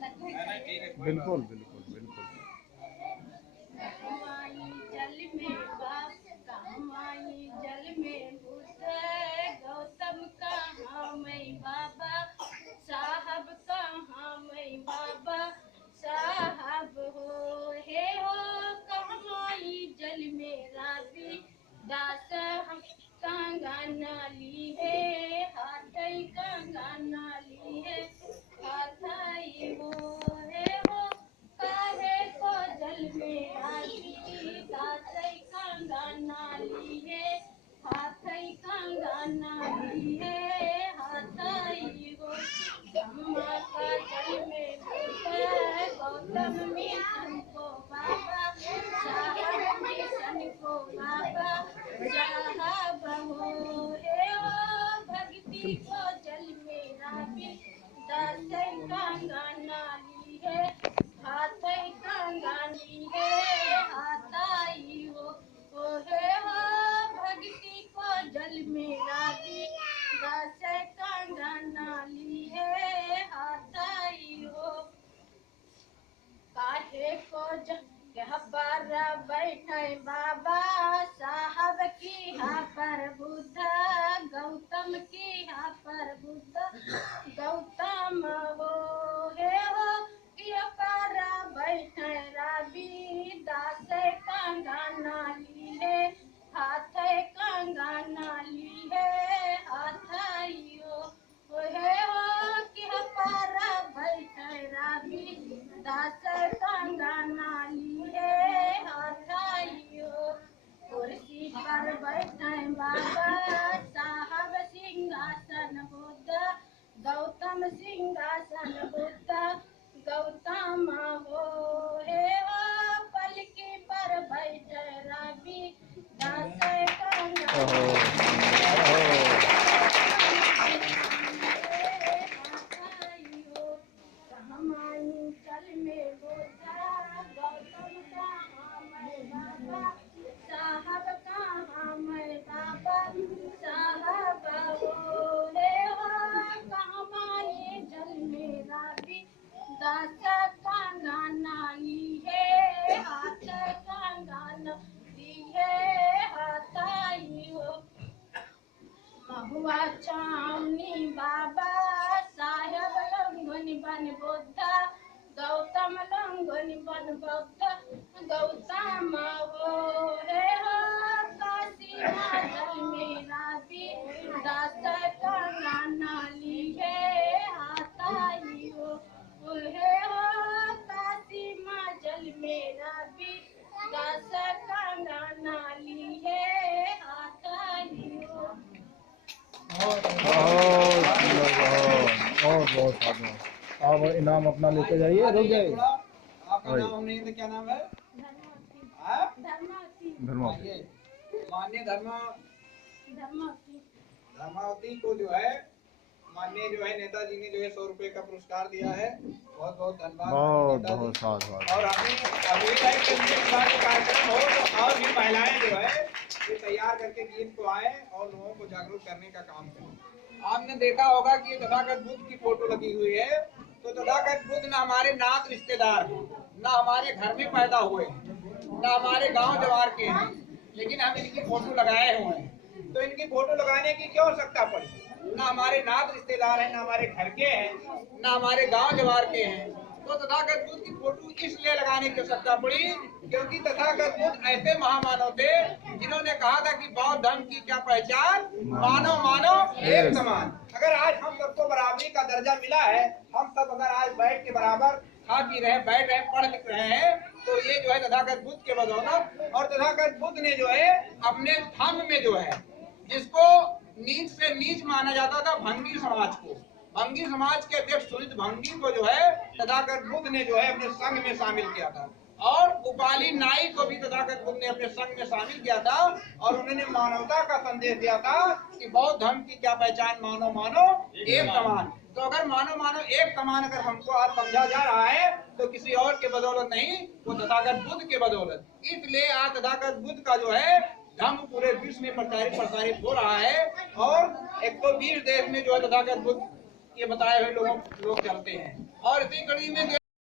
बिल्कुल बिल्कुल बिल्कुल। जल में बाप कहमाई जल में बुद्ध गौतम कहाँ मैं बाबा साहब कहाँ मैं बाबा साहब हो हे हो कहमाई जल में राबी दास हम कंगना ली है हाथई कंगना ली है हाथई हो हे हो काहे को जल में आगी दासई कंगना ली है हाथई कंगना ली है हाथई हो अम्मा का जल में भूत गौतम मिशन को बाबा साहब मिशन को बाबा साहब हो हे हो भक्ति को जल में राबी दासई कंगना ली है हाथई कंगनी है हाथाई हो हे हो भक्ति को जल में राबी दासई कंगना ली है हाथाई हो काहे को जह पर बैठे बाबा साहब की यहाँ पर बुद्ध गौतम की यहाँ पर बुद्ध गौतम हो हे हो किया पर बैठे राबी दास कंगना ली है हाथ कंगना ली है हाथई हो हे हो किया पर बैठे राबी दास कंगना ली है हाथई हो कुर्सी पर बैठे बाबा साहब सिंहासन बुद्ध गौतम सिंहासन बुद्ध गौतम हो हे हो पलकी पर बैठे राबी दास चल में बोझा गौतम कहाँ मैं बाबा साहब कहाँ मैं बाबा साहब हो हे हो कहमाई जल में राबी दास कंगना ली है हाथ कंगना ली है हाथई हो महुआ चामनी बाबा साहेब लंगन बन बुद्ध गौतम लंगन बन बुद्ध गौतम हो हे हो काशी जल में राबी दास कंगना ली है हाथई हो हे हो काशी जल में राबी दास कंगना ली है हाथई हो बहुत आप इनाम अपना लेके जाइए। रुक जाइए। आपका नाम हमने तो क्या नाम है? धर्मावती। मान्य धर्मावती को जो है माननीय जो है नेताजी ने जो है 100 रुपए का पुरस्कार दिया है। बहुत बहुत धन्यवाद। बहुत साधुवाद। और अभी कार्यक्रम हो तो और भी महिलाएं जो है ये तैयार करके गीत को आए और लोगों को जागरूक करने का काम करें। आपने देखा होगा कि तथागत बुद्ध की फोटो लगी हुई है। तो तथागत बुद्ध न हमारे नात रिश्तेदार न हमारे घर में पैदा हुए न हमारे गांव जवार के हैं, लेकिन हम इनकी फोटो लगाए हुए हैं। तो इनकी फोटो लगाने की क्यों आवश्यकता पड़ी? न हमारे नात रिश्तेदार हैं, न हमारे घर के हैं, न हमारे गांव जवार के हैं। तो तथागत बुद्ध की फोटो इसलिए लगाने की आवश्यकता पड़ी क्योंकि तथागत बुद्ध ऐसे महामानव थे जिन्होंने कहा था कि बौद्ध धर्म की क्या पहचान, मानव मानव एक समान। अगर आज हम सबको बराबरी का दर्जा मिला है, हम सब अगर आज बैठ के बराबर खा पी रहे, बैठ रहे, पढ़ लिख रहे हैं, तो ये जो है तथागत बुद्ध के बदौलत। और तथागत बुद्ध ने जो है अपने धम्म में जो है जिसको नीच से नीच माना जाता था भंगी समाज को, भंगी समाज के अध्यक्ष सुनित भंगी को जो है तथागत बुद्ध ने जो है अपने संघ में शामिल किया था। और उपाली नाई को भी तथागत बुद्ध ने अपने संघ में शामिल किया था और उन्होंने मानवता का संदेश दिया था कि बौद्ध धर्म की क्या पहचान, मानव मानव एक समान। तो अगर मानव मानव एक समान अगर हमको आज समझा जा रहा है तो किसी और के बदौलत नहीं, वो तथागत बुद्ध के बदौलत। इसलिए आज तथागत बुद्ध का जो है धर्म पूरे विश्व में प्रसारित हो रहा है और 120 देश में जो है तथागत बुद्ध ये बताए हुए लोग चलते हैं। और इसी कड़ी में